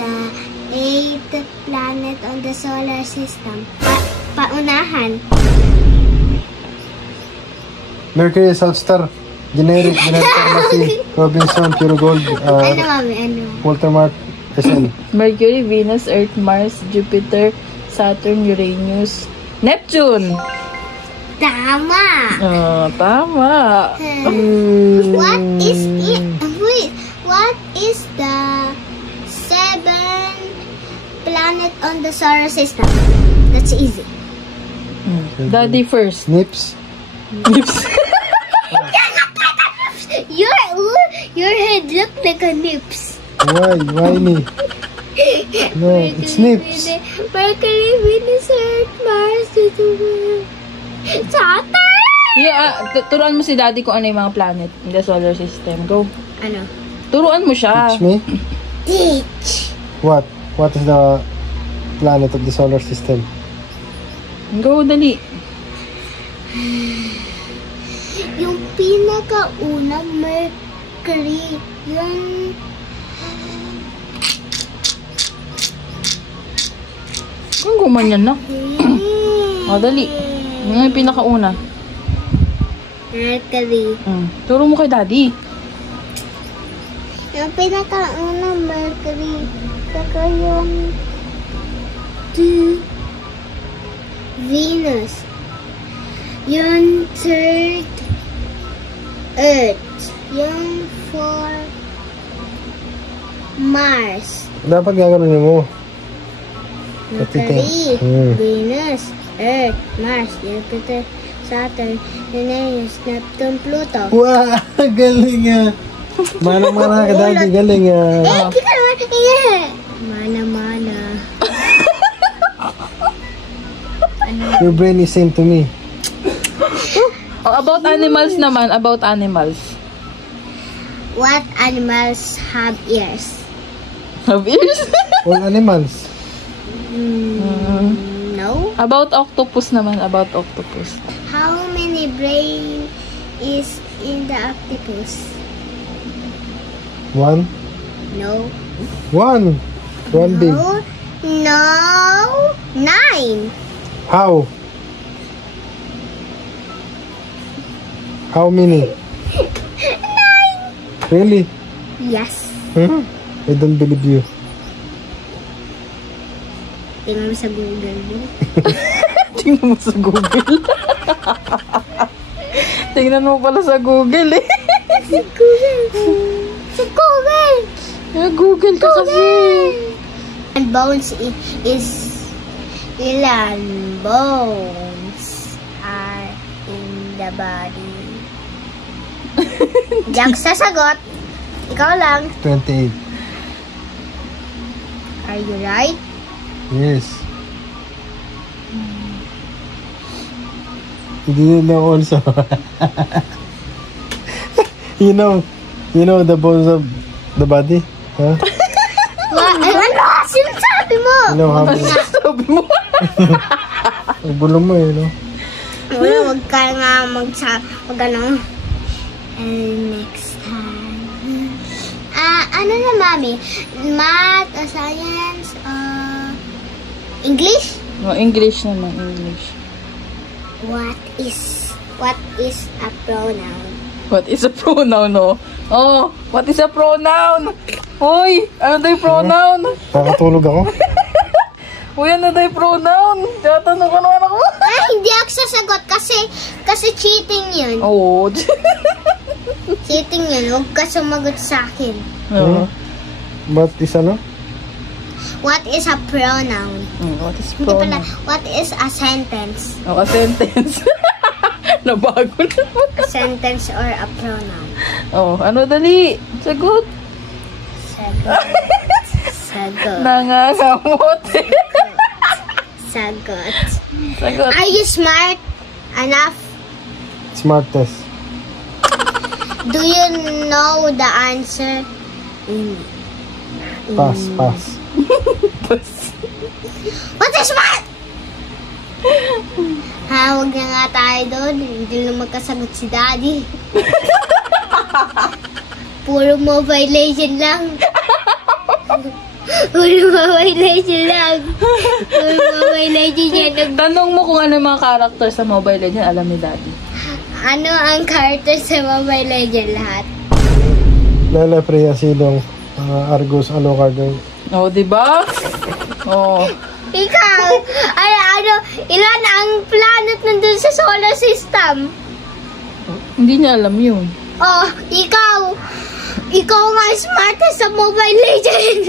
the eighth planet on the solar system? Paunahan. Mercury, South Star. Generic na si Robinson, Pure Gold, Ano, mami? Ano? Walter Mark, SL. Mercury, Venus, Earth, Mars, Jupiter, Saturn, Uranus, Neptune. Tama. Tama. What is it? Wait. What is the seventh planet on the solar system? That's easy. Daddy first. Nips. Your head look like a nips. Why me? No, it's Nips. Mercury, Venus, Earth, Mars, Jupiter, Saturn. Yeah, turuan mo si Daddy kung ano yung mga planet in the solar system. Go. Ano? Turuan mo siya. Teach me. Teach. What? What is the planet of the solar system? Go, dali. Yung pinakauna, Mercury. Yung... Kung gumanyan na. Dali. Yung yung pinakauna. Mercury. Turo mo kay Daddy. Yung pinakauna, Mercury. Saka yung... Venus. Yung third, Earth. Yung fourth, Mars. Dapat gagawin mo. Mercury, Venus, Earth, Mars, Jupiter, Saturn, Uranus, Neptune, Pluto. Wow! Galing ah! Mana-mana ka, Daddy. Galing ah. Mana-mana. Your brain is same to me. About animals naman. About animals. What animals have ears? Have ears? All animals. No. About octopus naman. About octopus. How many brain is in the octopus? One. No. One big. No. 9. How? How many? 9. Really? Yes. I don't believe you. Tingnan mo sa Google mo. Tingnan mo sa Google. Tingnan mo pala sa Google eh. Sa Google. Sa Google. Google ka kasi. And bones is ilan bones are in the body? Diyak sasagot. Ikaw lang. 28. Are you right? Yes. You didn't know also. you know the bones of the body? Huh? Ano? Sinasabi mo? You know how many? Sabi mo. Ang bulo mo eh, no? Wala, wag ka nga mag-ano. Next time. Ano na, Mami? Math, science, English? No, English naman, English. What is a pronoun? What is a pronoun, no? Oh, what is a pronoun? Hoy, ano daw yung pronoun? Nakatulog ako. Uy, ano daw yung pronoun? Tatanong ka naman ako. Hindi ako sasagot kasi cheating yun. Oo. Cheating yun. Huwag ka sumagot sa akin. Oo. What is ano? What is a pronoun? What is Hindi pala. pronoun? What is a sentence? A sentence. Nabago na. A sentence or a pronoun? Oh, ano dali? Sagot. Sagot. Nangangamot. Sagot. Sagot. Are you smart enough? Smartest. Do you know the answer? Pass. What is smart? Huwag na nga tayo doon. Hindi lang magkasagot si Daddy. Puro Mobile Legend lang. Puro Mobile Legends lang. Puro Mobile Legends yan. Tanong mo kung ano yung mga character sa Mobile Legends, alam ni Daddy. Ano ang character sa Mobile Legends lahat? Lala, Freya, Silong, Argus, Alucard. Oh, di ba? Oh. Ikaw, ilan ang planet nandun sa solar system? Hindi niya alam yun. Oh, ikaw nga smartest sa Mobile Legends.